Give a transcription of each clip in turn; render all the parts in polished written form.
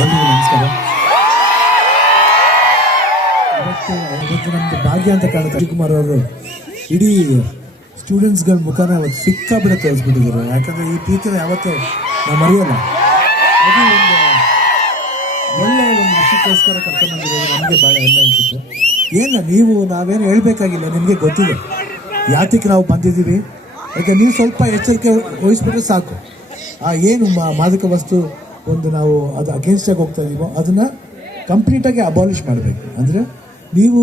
ಎಲ್ರಿಗೂ ನಮಸ್ಕಾರ. ಇವತ್ತು ನಮ್ದು ಭಾಗ್ಯ ಅಂತ ಕಾಣುತ್ತೆ. ಶಿವಕುಮಾರ್ ಅವರು ಇಡೀ ಸ್ಟೂಡೆಂಟ್ಸ್ಗಳ ಮುಖಾನ ಅವತ್ತು ಸಿಕ್ಕಾಬಿಡ ತೋರಿಸ್ಬಿಟ್ಟಿದ್ದಾರೆ. ಯಾಕಂದರೆ ಈ ಪ್ರೀತಿನ ಯಾವತ್ತೂ ನಾವು ಮರೆಯೋಲ್ಲ. ಅದು ಒಂದು ಒಳ್ಳೆಯ ಒಂದು ವಿಷಯಕ್ಕೋಸ್ಕರ ಕರ್ಕೊಂಡ್ಬಂದಿರೋದು ನಮಗೆ ಭಾಳ ಹೆಮ್ಮೆ ಅನಿಸುತ್ತೆ. ನಾವೇನು ಹೇಳಬೇಕಾಗಿಲ್ಲ, ನಿಮಗೆ ಗೊತ್ತಿದೆ ಯಾತಕ್ಕೆ ನಾವು ಬಂದಿದ್ದೀವಿ. ಯಾಕೆ ನೀವು ಸ್ವಲ್ಪ ಎಚ್ಚರಿಕೆ ವಹಿಸ್ಬಿಟ್ರೆ ಸಾಕು. ಏನು ಮಾದಕ ವಸ್ತು ಒಂದು ನಾವು ಅದು ಅಗೇನ್ಸ್ಟಾಗಿ ಹೋಗ್ತಾ ಇದೀವೋ ಅದನ್ನು ಕಂಪ್ಲೀಟಾಗಿ ಅಬಾಲಿಷ್ ಮಾಡಬೇಕು. ಅಂದರೆ ನೀವು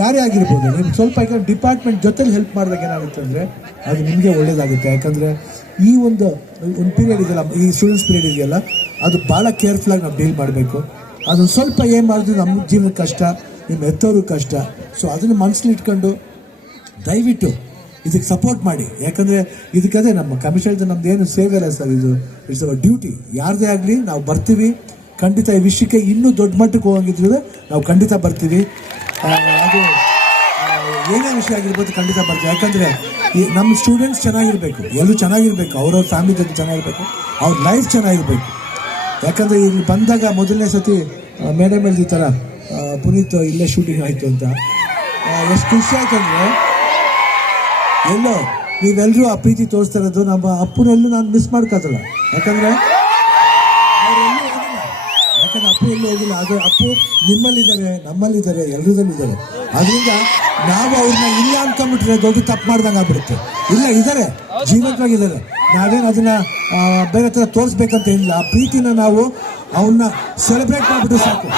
ಯಾರೇ ಆಗಿರ್ಬೋದು, ನೀವು ಸ್ವಲ್ಪ ಡಿಪಾರ್ಟ್ಮೆಂಟ್ ಜೊತೆಲಿ ಹೆಲ್ಪ್ ಮಾಡಿದಾಗ ಏನಾಗುತ್ತೆ ಅಂದರೆ ಅದು ನಿಮಗೆ ಒಳ್ಳೇದಾಗುತ್ತೆ. ಯಾಕಂದರೆ ಈ ಒಂದು ಪೀರಿಯಡ್ ಇದೆಯಲ್ಲ, ಈ ಸ್ಟೂಡೆಂಟ್ಸ್ ಪೀರಿಯಡ್ ಇದೆಯಲ್ಲ, ಅದು ಭಾಳ ಕೇರ್ಫುಲ್ಲಾಗಿ ನಾವು ಡೀಲ್ ಮಾಡಬೇಕು. ಅದನ್ನು ಸ್ವಲ್ಪ ಏನು ಮಾಡಿದ್ರೆ ನಮ್ಮ ಜೀವನಕ್ಕೆ ಕಷ್ಟ, ನಿಮ್ಮ ಎತ್ತೋರಿಗೆ ಕಷ್ಟ. ಸೊ ಅದನ್ನು ಮನಸ್ಸಲ್ಲಿ ಇಟ್ಕೊಂಡು ದಯವಿಟ್ಟು ಇದಕ್ಕೆ ಸಪೋರ್ಟ್ ಮಾಡಿ. ಯಾಕಂದರೆ ಇದಕ್ಕದೇ ನಮ್ಮ ಕಮಿಷನ್ ನಮ್ದು ಏನು ಸೇವೆ ಅಲ್ಲ ಸರ್, ಇದು ಇಟ್ಸ್ ಅವರ್ ಡ್ಯೂಟಿ. ಯಾರದೇ ಆಗಲಿ ನಾವು ಬರ್ತೀವಿ ಖಂಡಿತ. ಈ ವಿಷಯಕ್ಕೆ ಇನ್ನೂ ದೊಡ್ಡ ಮಟ್ಟಕ್ಕೆ ಹೋಗಿದ್ರೆ ನಾವು ಖಂಡಿತ ಬರ್ತೀವಿ. ಅದು ಏನೇ ವಿಷಯ ಆಗಿರ್ಬೋದು ಖಂಡಿತ ಬರ್ತೀವಿ. ಯಾಕಂದರೆ ಈ ನಮ್ಮ ಸ್ಟೂಡೆಂಟ್ಸ್ ಚೆನ್ನಾಗಿರಬೇಕು, ಎಲ್ಲರೂ ಚೆನ್ನಾಗಿರಬೇಕು, ಅವ್ರವ್ರ ಫ್ಯಾಮಿಲಿ ಜೊತೆ ಚೆನ್ನಾಗಿರಬೇಕು, ಅವ್ರ ಲೈಫ್ ಚೆನ್ನಾಗಿರಬೇಕು. ಯಾಕಂದರೆ ಇಲ್ಲಿ ಬಂದಾಗ ಮೊದಲನೇ ಸತಿ ಮೇಡಮ್ ಈ ಥರ ಪುನೀತ್ ಇಲ್ಲೇ ಶೂಟಿಂಗ್ ಆಯಿತು ಅಂತ ಎಷ್ಟು ಖುಷಿ ಆಯ್ತು ಅಂದರೆ, ಎಲ್ಲೋ ನೀವೆಲ್ಲರೂ ಆ ಪ್ರೀತಿ ತೋರಿಸ್ತಾ ಇರೋದು ನಮ್ಮ ಅಪ್ಪನೆಲ್ಲೂ ನಾನು ಮಿಸ್ ಮಾಡ್ಕೋತಲ್ಲ. ಯಾಕಂದರೆ ಅಪ್ಪು ಎಲ್ಲೂ ಹೋಗಿಲ್ಲ. ಅದು ಅಪ್ಪು ನಿಮ್ಮಲ್ಲಿದ್ದಾರೆ, ನಮ್ಮಲ್ಲಿದ್ದಾರೆ, ಎಲ್ಲರದಲ್ಲಿದ್ದಾರೆ. ಅದರಿಂದ ನಾವು ಅವ್ರನ್ನ ಇಲ್ಲ ಅನ್ಕೊಂಡ್ಬಿಟ್ರೆ ದೊಡ್ಡ ತಪ್ಪು ಮಾಡ್ದಂಗೆ ಆಗ್ಬಿಡುತ್ತೆ. ಇಲ್ಲ, ಇದ್ದಾರೆ, ಜೀವಂತವಾಗಿದ್ದಾರೆ. ನಾವೇನು ಅದನ್ನ ಬೇರೆ ಥರ ತೋರಿಸ್ಬೇಕಂತ ಏನಿಲ್ಲ. ಆ ಪ್ರೀತಿನ ನಾವು ಅವನ್ನ ಸೆಲೆಬ್ರೇಟ್ ಮಾಡಿಬಿಟ್ರೆ ಸಾಕು.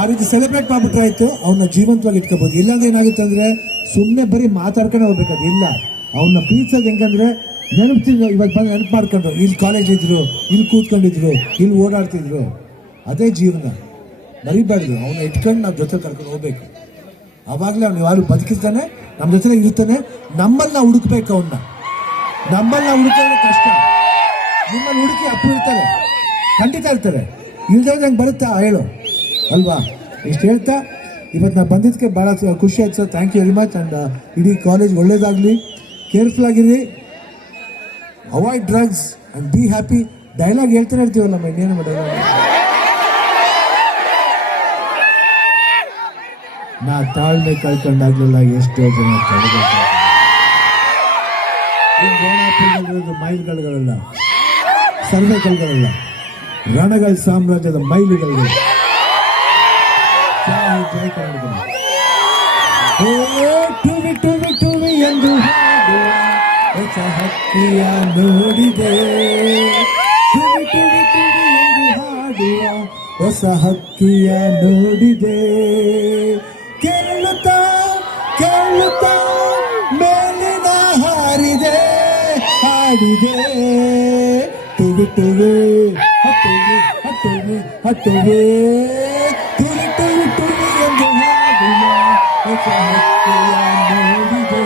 ಆ ರೀತಿ ಸೆಲೆಬ್ರೇಟ್ ಮಾಡಿಬಿಟ್ರೆ ಆಯಿತು, ಅವನ್ನ ಜೀವಂತವಾಗಿ ಇಟ್ಕೋಬೋದು. ಇಲ್ಲಾಂದ್ರೆ ಏನಾಗುತ್ತೆ ಅಂದರೆ ಸುಮ್ಮನೆ ಬರೀ ಮಾತಾಡ್ಕೊಂಡು ಹೋಗ್ಬೇಕಾದ್ರೆ ಇಲ್ಲ. ಅವನ್ನ ಪ್ರೀತಿಸೋದು ಹೆಂಗಂದ್ರೆ ನೆನಪಿದ್ರು, ಇವತ್ತು ಬಂದು ನೆನಪು ಮಾಡ್ಕೊಂಡ್ರು, ಇಲ್ಲಿ ಕಾಲೇಜ್ ಇದ್ರು, ಇಲ್ಲಿ ಕೂತ್ಕೊಂಡಿದ್ರು, ಇಲ್ಲಿ ಓಡಾಡ್ತಿದ್ರು. ಅದೇ ಜೀವನ, ಮರಿಬಾರ್ದು. ಅವನ್ನ ಇಟ್ಕೊಂಡು ನಾವು ಜೊತೆ ಕರ್ಕೊಂಡು ಹೋಗ್ಬೇಕು. ಆವಾಗಲೇ ಅವ್ನು ಯಾರು ಬದುಕಿರ್ತಾನೆ, ನಮ್ಮ ಜೊತೆ ಇರ್ತಾನೆ. ನಮ್ಮಲ್ಲಿ ನಾವು ಹುಡುಕ್ಬೇಕು ಅವನ್ನ. ನಮ್ಮಲ್ಲಿ ನಾವು ಹುಡುಕೋದ್ರೆ ಕಷ್ಟ. ನಿಮ್ಮಲ್ಲಿ ಹುಡುಕಿ ಅಪ್ಪು ಇರ್ತಾರೆ, ಖಂಡಿತ ಇರ್ತಾರೆ. ಇಲ್ದೇ ನಂಗೆ ಬರುತ್ತೆ ಹೇಳು ಅಲ್ವಾ? ಇಷ್ಟು ಹೇಳ್ತಾ ಇವತ್ತು ನಾವು ಬಂದಿದ್ದಕ್ಕೆ ಭಾಳ ಖುಷಿ ಆಯ್ತು sir. Thank you very much. And ಇಡೀ ಕಾಲೇಜ್ ಒಳ್ಳೇದಾಗಲಿ, ಕೇರ್ಫುಲ್ ಆಗಿರಿ, avoid drugs and be happy. Dialogue ಹೇಳ್ತಾನೆ ಇರ್ತೀವಲ್ಲ ನಮ್ಮ ಇನ್ನೇನು ಡೈಲಾಗ್. ನಾ ತಾಳ್ಮೆ ಕಳ್ಕೊಂಡಾಗ್ಲಿಲ್ಲ ಎಷ್ಟೋ ಜನ ಗೋಣಾಪುರದಲ್ಲಿರೋದು ಮೈಲ್ಗಳುಗಳಲ್ಲ, ಸರ್ವೆಕಲ್ಗಳಲ್ಲ, ರಣಗಳ ಸಾಮ್ರಾಜ್ಯದ ಮೈಲುಗಳು. ಜಯ ಕರ್ನಾಟಕ. ಟುವಿ ಟುವಿ ಟುವಿ ಎಂದು ಹಾಡುವ ಹೊಸ ಹಕ್ಕಿಯ ನೋಡಿದೆ. ಟುವಿ ಟುವಿ ಟುವಿ ಎಂದು ಹಾಡುವ ಹೊಸ ಹಕ್ಕಿಯ ನೋಡಿದೆ. ಕೇಳುತ್ತಾ ಕೇಳುತ್ತಾ ಮೇಲಿನ ಹಾರಿದೆ, ಹಾಡಿದೆ. ಟುವಿ ಟುವಿ ಹತ್ತುವೆ ಹತ್ತುವೆ ಹತ್ತುವೆ, ಟುವಿ ಟುವಿ ಟುವಿ ಎಂದು ಹಾಡುವ ಹೊಸ ಹಕ್ಕಿಯ ನೋಡಿದೆ.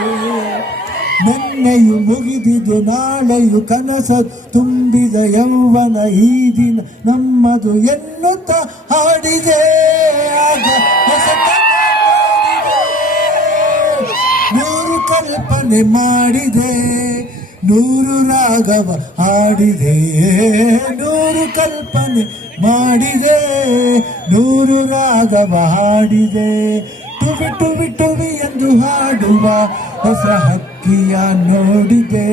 ನೆನ್ನೆಯು ಮುಗಿದಿದೆ, ನಾಳೆಯು ಕನಸ ತುಂಬಿದ ಯೌವನ ಈ ದಿನ ನಮ್ಮದು ಎನ್ನುತ್ತ ಹಾಡಿದೆ. ಆಗ ನೂರು ಕಲ್ಪನೆ ಮಾಡಿದೆ, ನೂರು ರಾಗವ ಹಾಡಿದೆ. ನೂರು ಕಲ್ಪನೆ ಮಾಡಿದೆ, ನೂರು ರಾಗವ ಹಾಡಿದೆ. ಟುವಿ ಟುವಿ ಟುವಿ ಎಂದು ಹಾಡುವ ಹೊಸ ಹಕ್ಕಿಯ ನೋಡಿದೆ.